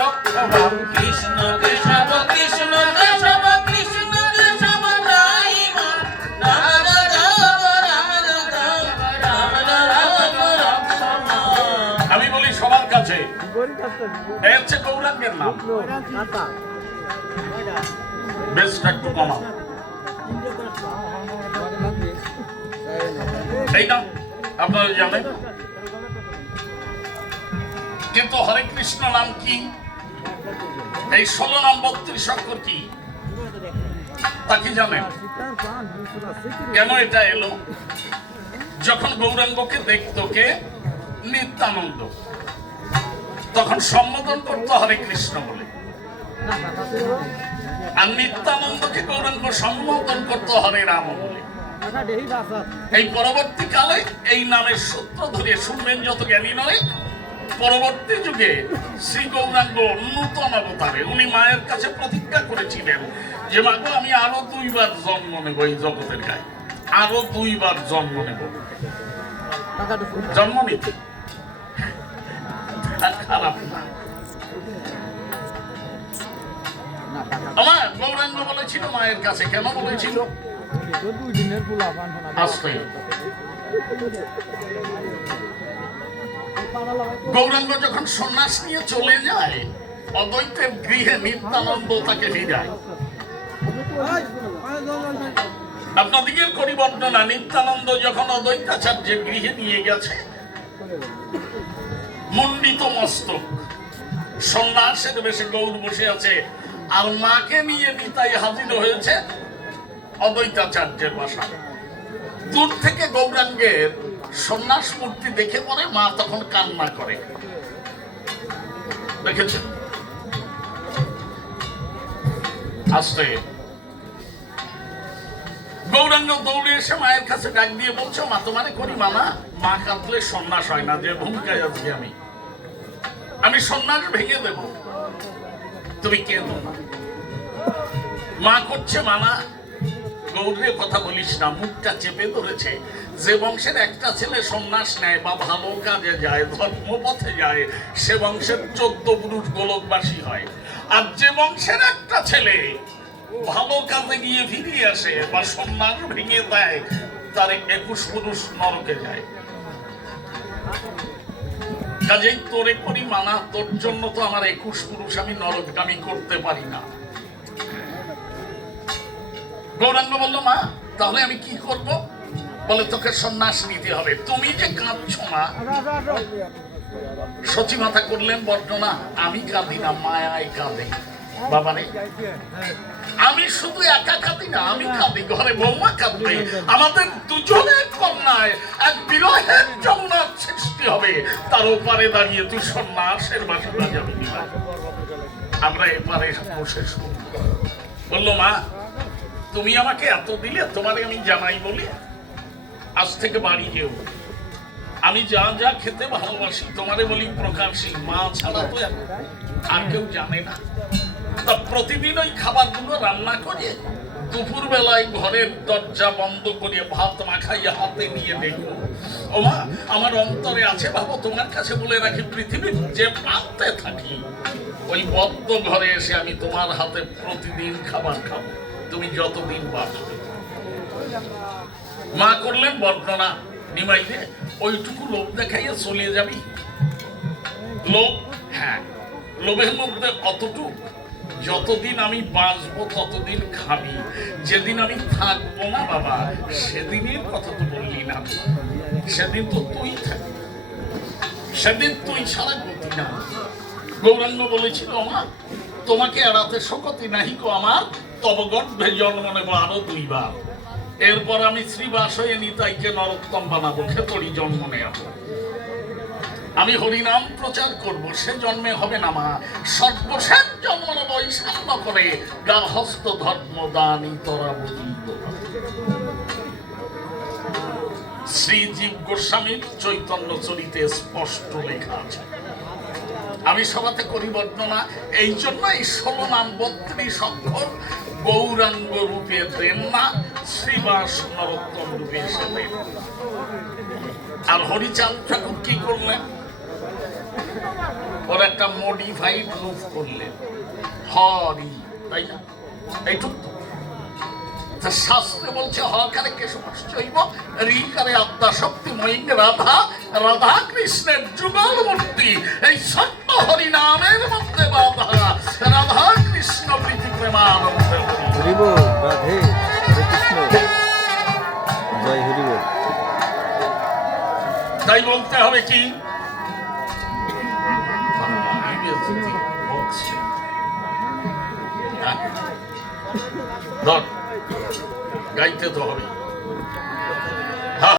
রক্ষ ভাব কৃষ্ণ কেশব কৃষ্ণ কেশব কৃষ্ণ কেশব রাই রাম রাম রাম রাম রাম। আমি বলি সবার কাছে এই হচ্ছে গৌরাঙ্গের নাম। বেশ একটু কমাও এই নাম আপনারা জানেন, কিন্তু হরে কৃষ্ণ নাম কি? এই 16 নাম 32 অক্ষর কি তা কি জানেন? কেন এটা এলো? যখন গৌরাঙ্গকে দেখতো কে? নিত্যানন্দ, তখন সম্বোধন করতো হরে কৃষ্ণ বলে, আর নিত্যানন্দকে গৌরাঙ্গ সম্বোধন করতো হরে রাম বলে। এই পরবর্তীকালে এই নামের সূত্র ধরে শুনবেন যত জ্ঞানী নয়, পরবর্তী যুগে শ্রী গৌরাঙ্গ নূতন অবতারে উনি মায়ের কাছে প্রতিজ্ঞা করেছিলেন যে মাগো আমি আরো 2 বার জন্ম নেব এই জগতের গায়ে, আরো 2 বার জন্ম নেব। জন্ম নিতে খারাপ না। আমার গৌরাঙ্গ বলেছিল মায়ের কাছে, কেন বলেছিল? গৌরাঙ্গ যখন সন্ন্যাস নিয়ে চলে যায় অদ্বৈতের গৃহে, নিত্যানন্দ তাকে ফিরায়। আপনাদিকে করি বর্ণনা, নিত্যানন্দ যখন অদ্বৈতাচার্যের গৃহে নিয়ে গেছে, মুন্ডিত মস্তক, সন্ন্যাসের বেশে গৌর বসে আছে, আর মাকে নিয়ে নিতাই হাজির হয়েছে অদ্বৈতাচার্যের বাসায়। দূর থেকে গৌরাঙ্গের সন্ন্যাস মূর্তি দেখে পরে মা তখন কান্না করে, দেখেছেন? আসতে গৌরাঙ্গ দৌড়ে এসে মায়ের কাছে ডাক দিয়ে বলছো, মা তোমারে করি মানা, মা কাঁদলে সন্ন্যাস হয় না, যে ভূমিকায় আজকে আমি সন্ন্যাস ভেঙে দেব, তুমি কেঁদো না। মা করছে মানা, গৌরের কথা বলিস না, মুখটা চেপে ধরেছে। যে বংশের একটা ছেলে সন্ন্যাস নেয় বা ভালো কাজে যায়, ধর্মপথে যায়, সে বংশের 14 পুরুষ গোলকবাসী হয়। আর যে বংশের একটা ছেলে ভালো কাজে গিয়ে ফিরে আসে বা সন্ন্যাস ভেঙে দেয়, তার 21 পুরুষ নরকে যায়। কাজেই তোরে করি মানা, তোর জন্য তো আমার 21 পুরুষ আমি নরকগামী করতে পারি না। গৌরাঙ্গ বলল, মা তাহলে আমি কি করব? বলে তোকে সন্ন্যাস নিতে হবে। তুমি যে কাঁদছো না, সচি মাথা করলেন বর্ণনা, আমি কাঁদি না, মায়ায় কাঁদে। বাবারে, আমি শুধু একা কাঁদি না, আমি কাঁদি, ঘরে বৌমা কাঁদবে, আমাদের দুজনের কন্যায় এক বিরহের যমুনার সৃষ্টি হবে। তার ওপারে দাঁড়িয়ে তুই সন্ন্যাসের বাসনা যাবি না, আমরা এপারে বসে শুনব। বললো, মা তুমি আমাকে এত দিলে, তোমারে আমি জানাই বলি আজ থেকে বাড়ি যেও। আমি যা যা খেতে ভালোবাসি তোমারে বলি প্রকাশী, মা ছাড়া তো আর কেউ জানে না। তা প্রতিদিন ওই খাবারগুলো রান্না করে দুপুর বেলায় ঘরের দরজা বন্ধ করে ভাত মাখাইয়া হাতে নিয়ে দেখো। ও মা, আমার অন্তরে আছে, ভাবো তোমার কাছে বলে রাখি, পৃথিবীর যে প্রান্তে থাকি ওই বদ্ধ ঘরে এসে আমি তোমার হাতে প্রতিদিন খাবার খাবো, তুমি যতদিন বাঁচবে। মা করলেন বর্ণনা, নিমাইতে ওইটুকু লোভ দেখাইয়া চলে যাবি? লোভ, হ্যাঁ, লোভের মধ্যে অতটুকু, যতদিন আমি বাঁচবো ততদিন খাবি, যেদিন আমি থাকবো না বাবা সেদিনের কথা তো বললি না, সেদিন তো তুই থাকবি, সেদিন তুই ছাড়া গতি না। গৌরাঙ্গ বলেছিল, মা তোমাকে এড়াতে শকতি নাহি কো আমার, তব গর্ভে জন্ম নেব আরো 2 বার। এরপর আমি শ্রীবাস হয়ে নিতাইকে নরোত্তম বানাবো, খেতড়ি জন্ম নেব, আমি হরিনাম প্রচার করব, সে জন্মে হবে না মা, সর্বশেষ জন্ম নেব ঈশান্য করে, গার্হস্থ ধর্ম দানি তোরা বুঝিব। শ্রীজীব গোস্বামীর চৈতন্য চরিতে স্পষ্ট লেখা আছে। আমি সভাতে করি বর্ণনা, এই জন্য এই 16 নাম 32 অক্ষর গৌরাঙ্গ রূপে দেন না, শ্রীবাস নরোত্তম রূপে এসে দেন। আর হরিচাঁদ ঠাকুর কি করলেন? ওর একটা মডিফাইড রূপ করলেন হরি, তাই না? এইটুক তো। শাস্ত্রে বলছে হকারে কেশবাশ্চৈব রিকারে আত্মা শক্তিময়ী রাধা, রাধা কৃষ্ণের যুগল মূর্তি। এই সত্য হরি নামের মধ্যে বাধা, রাধা কৃষ্ণ প্রীতি প্রেমানন্দে হরি বল, রাধে হরে কৃষ্ণ, জয় হরি বল। তাই বলতে হবে কি গাইতে তো হবে।